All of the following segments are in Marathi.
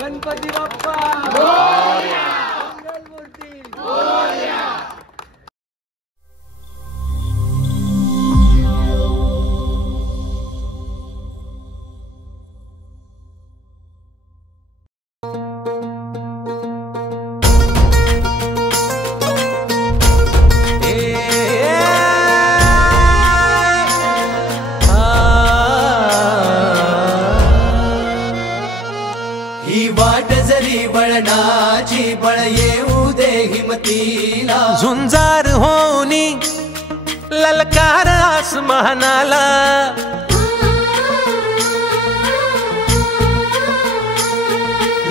गणपती बाप्पा मोरया, मंगलमूर्ती मोरया. ही वाट जरी वळणाची बळ येऊ दे हिमतीला, झुंजार होनी ललकार आसमानाला,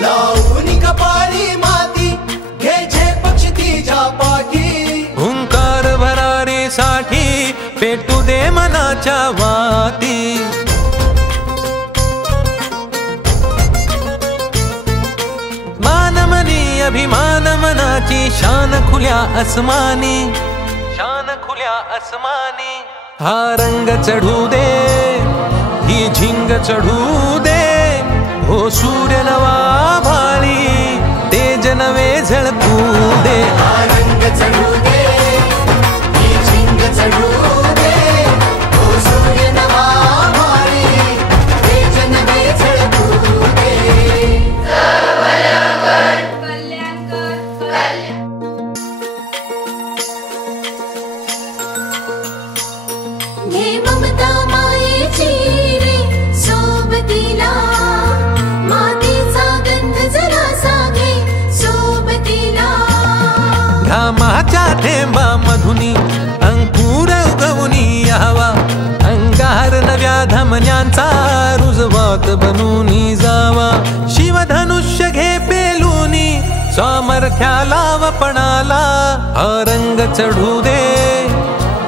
लावून कपाळी माती घे पक्ष तिच्या पाठी, हुंकार भरारीसाठी पेटू दे मनाच्या वाती. अभिमान मनाची शान खुल्या आसमानी, शान खुल्या आसमानी. हा रंग चढू दे, ही झिंग चढू दे, हो सूर्य नवा भाळी तेज नवे झळकू दे. हा रंग चढू दे, ही झिंग चढू दे, हो सूर्य नवा भाळी तेज नवे झळकू दे. घामाच्या थेंबा मधुनी अंकुर उगवूनी यावा, अंगार नव्या धमन्यांचा रुजवात बनूनी जावा. शिवधनुष्य घे पेलूनी सामर्थ्याला वपणाला, हा रंग चढू दे,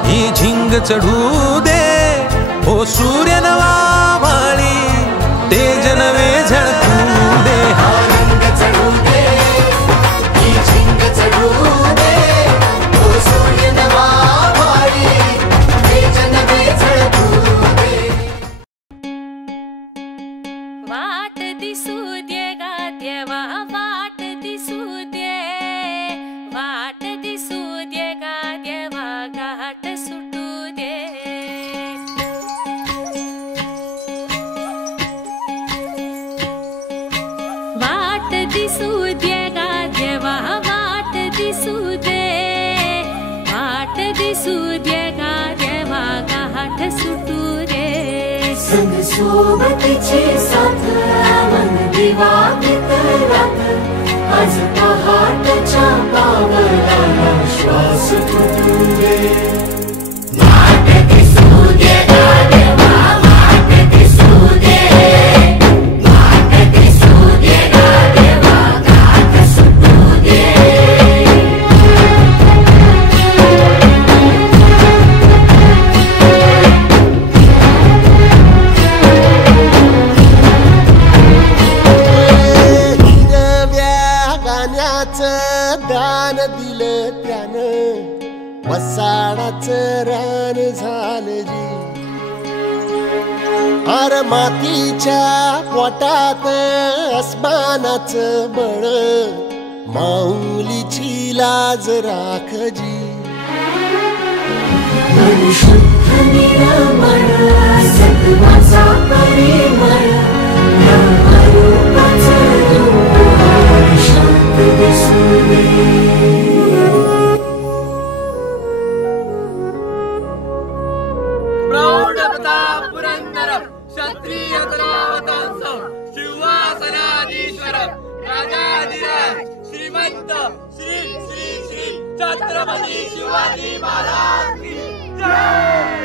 ही झिंग चढू दे, हो सूर्य नवा भाळी तेज नवे झळकू दे. हा रंग चढू दे, ही झिंग चढू दे, हो सूर्य नवा भाळी तेज नवे झळकू दे. वाट दिसू दे गा देवा, वाट दिसू दे, वाट दिसू दे गा देवा, घाट सुटू दे. वाट दिसू दे गा देवा, वाट दिसू दे, वाट दिसू दे गा देवा, घाट सुटू दे. संग सोबतीची साथ मन दिवा रात, आज पहाटच्या पावलाला श्वास फुटू दे. वाट दिसू दे गा देवा, वाट दिसू दे, वाट दिसू दे गा देवा, घाट सुटू दे. दान दिलं त्यानं, वसाडाचं रान झालं जी. अर मातीच्या पोटात अस्मानाचं बळ, माऊलीची लाज राख जी. शुद्ध निरामळ सत्वाचा परिमळ, शांत दिसू दे. प्रौढ प्रताप पुरंदर क्षत्रिय कलावतांस सिंहासनाधीश्वर राजाधिराज श्रीमंत श्री श्री श्री छत्रपती शिवाजी महाराज की जय.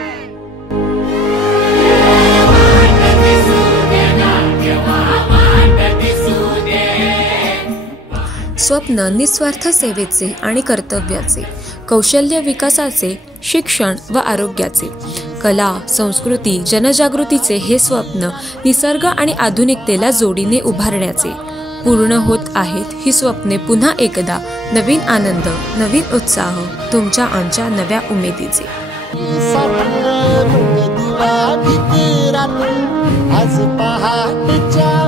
स्वप्न निस्वार्थ सेवेचे आणि कर्तव्याचे, कौशल्य विकासाचे, शिक्षण व आरोग्याचे, कला संस्कृती जनजागृतीचे हे स्वप्न निसर्ग आणि आधुनिकतेला जोडीने उभारण्याचे. पूर्ण होत आहेत ही स्वप्ने पुन्हा एकदा. नवीन आनंद, नवीन उत्साह, तुमच्या आमच्या नव्या उमेदीचे. आज पहाटच्या